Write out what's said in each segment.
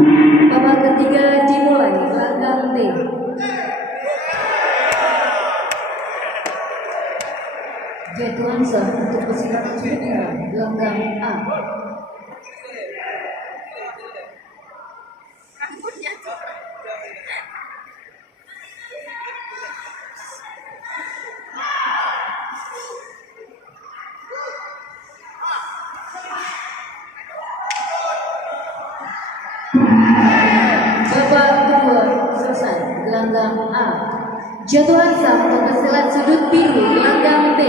Babak ketiga dimulai, gelanggang B. Jadwansa untuk pesilat junior gelanggang A. Babak kedua selesai, gelanggang A. Jadwansa untuk pesilat sudut biru gelanggang B.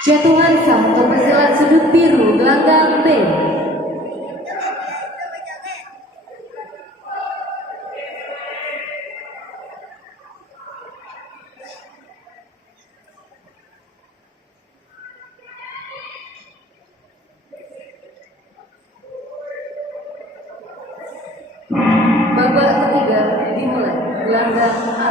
Jatuhan sah untuk pesilat sudut biru gelanggang B. Babak ketiga dimulai, gelanggang A.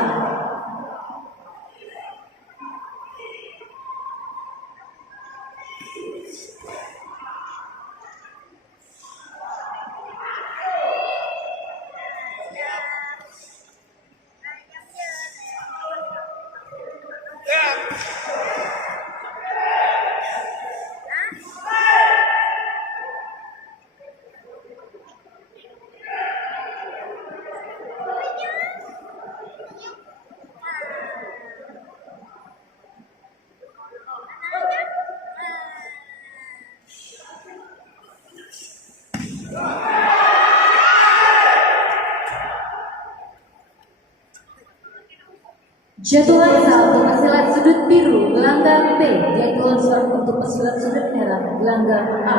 Jatuhan sah untuk pesilat sudut biru gelanggang B. Jatuhan sah untuk pesilat sudut merah gelanggang A.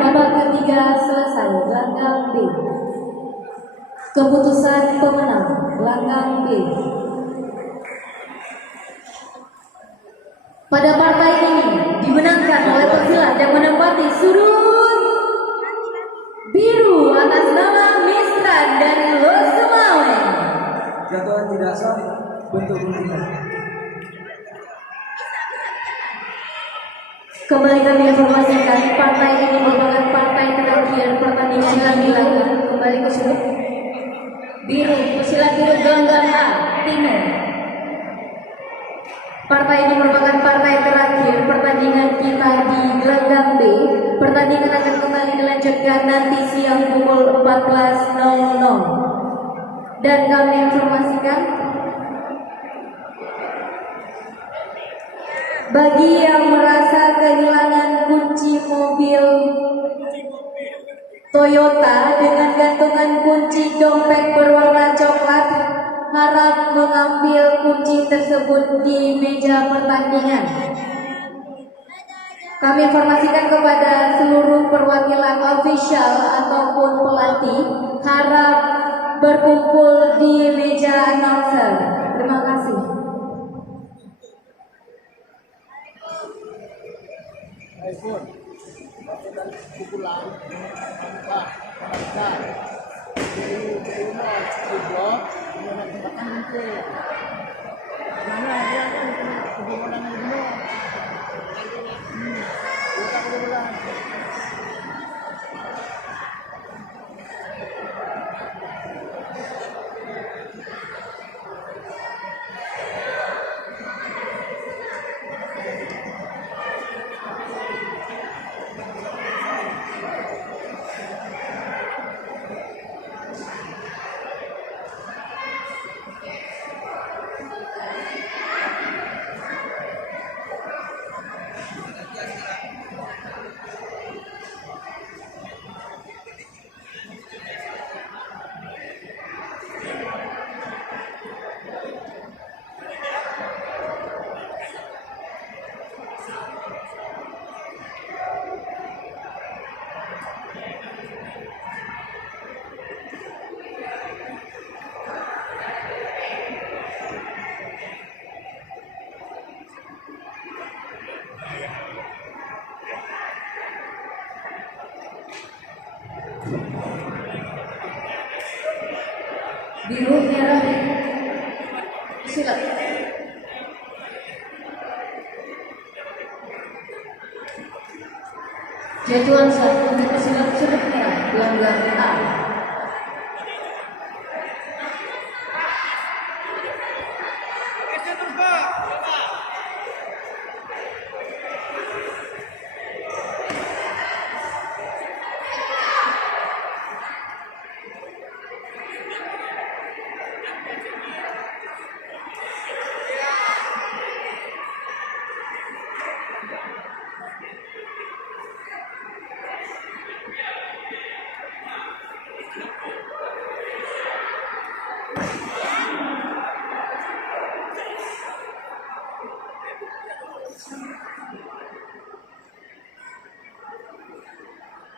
Babak ketiga selesai, gelanggang B. Keputusan pemenang gelanggang B. Pada partai ini dimenangkan oleh pesilat yang menempati sudut biru atas nama Mistran dari Losumawe. Jatuhan tidak sah, bentuk pemberian. Kembali kami informasikan partai ini merupakan partai terakhir pertandingan gelanggang. Kembali ke sudut biru, pesilat biru gelanggang A timur. Partai ini merupakan partai terakhir pertandingan kita di gelanggang B. Pertandingan akan kembali dilanjutkan nanti siang pukul 14.00. Dan kami informasikan bagi yang merasa kehilangan kunci mobil Toyota dengan gantungan kunci dompet berwarna coklat, harap mengambil kunci tersebut di meja pertandingan. Kami informasikan kepada seluruh perwakilan ofisial ataupun pelatih, harap berkumpul di meja announcer. Terima kasih. biru merah silat. Jajuan satu untuk pesilat surut merah gelanggang A.